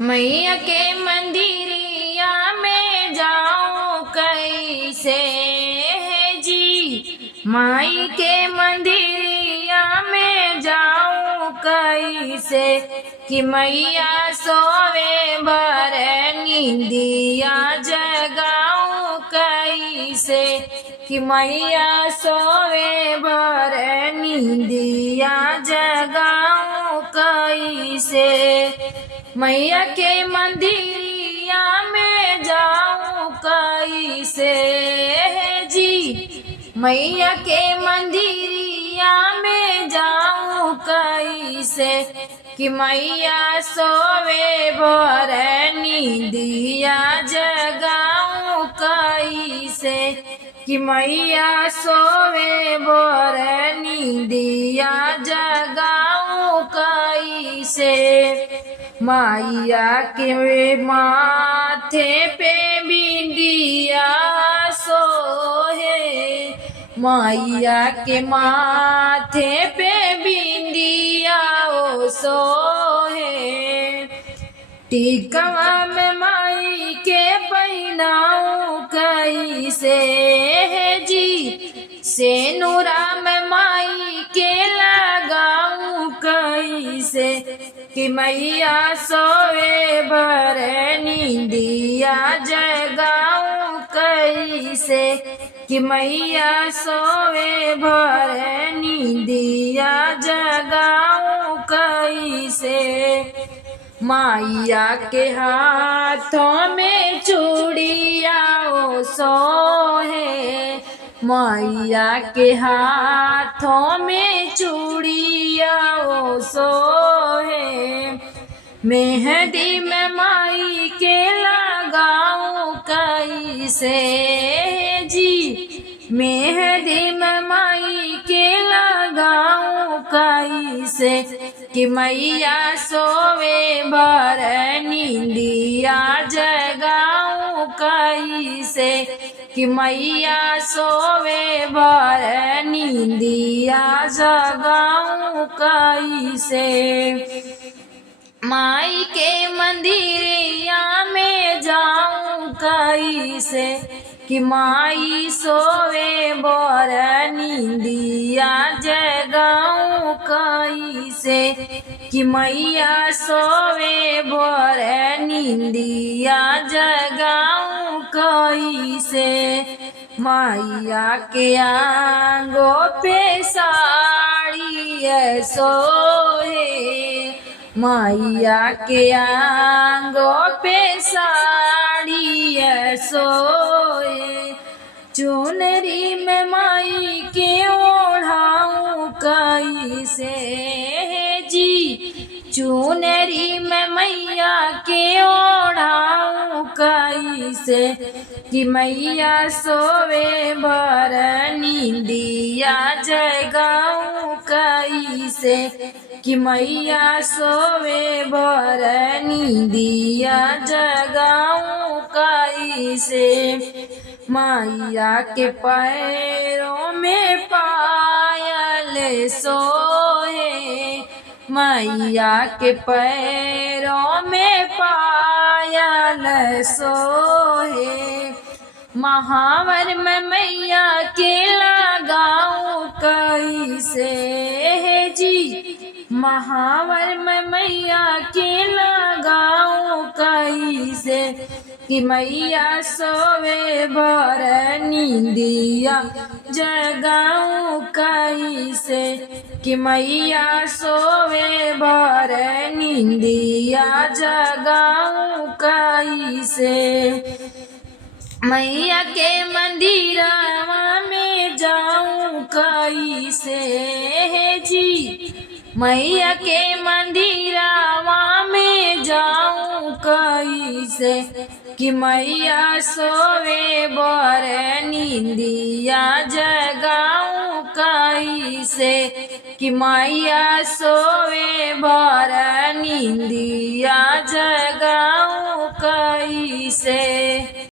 मैया के मंदिरिया में जाऊं कैसे है जी। माई के मंदिरिया में जाऊं कैसे कि मैया सोवे भर नींदिया जगाऊं कैसे कि मैया सोवे भर नींदिया जगाऊं कैसे। मैया के मंदिरिया में जाऊं कैसे जी। मैया के मंदिरिया में जाऊं कैसे कि मैया सोवे भर नींदिया जगाऊं कैसे कि मैया सोवे भर नींदिया जगाऊं कैसे। मैया के माथे पे बिंदिया सोहे, मैया के माथे पे बिंदिया ओ सोहे। टिकवा में माई के पहनाऊं कैसे है जी। सेनुरा में माई के लगाऊं कैसे कि मैया सोवे भर नींदिया जगाऊं कैसे कि मैया सोवे भर नींदिया जगाऊं कैसे। मैया के हाथों में चूड़िया ओ सोहे, मैया के हाथों में चूड़िया ओ सोहे। मेहंदी में माई के लगाऊं कैसे जी। मेहंदी में माई के लगाऊं कैसे कि मैया सोवे भर नींदिया जगाऊं कैसे कि मैया सोवे भर नींदिया जगाऊं कैसे। माई के मंदिरिया में जाऊं कैसे कि माई सोवे भर नींदिया जगाऊं कैसे कि मैया सोवे भर नींदिया जगाऊं कैसे। मैया के आंगों पे साड़ी सोहे, मैया के आंगों पे साड़ी सोए। चुनरी में माई के ओढ़ाऊं कैसे जी। चुनरी में मैया के ओढ़ाऊं कैसे कि मैया सोवे भर नींदिया जगाऊं कैसे कि मैया सोवे भर नींदिया जगाऊं कैसे। मैया के पैरों में पायल सोहे, मैया के पैरों में पायल सोहे। महावर में मैया के लगाऊं कैसे जी। महावर में मैया के लगाऊं कैसे कि मैया सोवे भर नींदिया जगाऊं कैसे कि मैया सोवे भर नींदिया जगाऊं कैसे। मैया के मंदिरवा में जाऊं कैसे जी। मैया के मंदिरवा में जाऊं कैसे कि मैया सोवे भर नींदिया जगाऊं कैसे कि मैया सोवे भर नींदिया जगाऊं कैसे।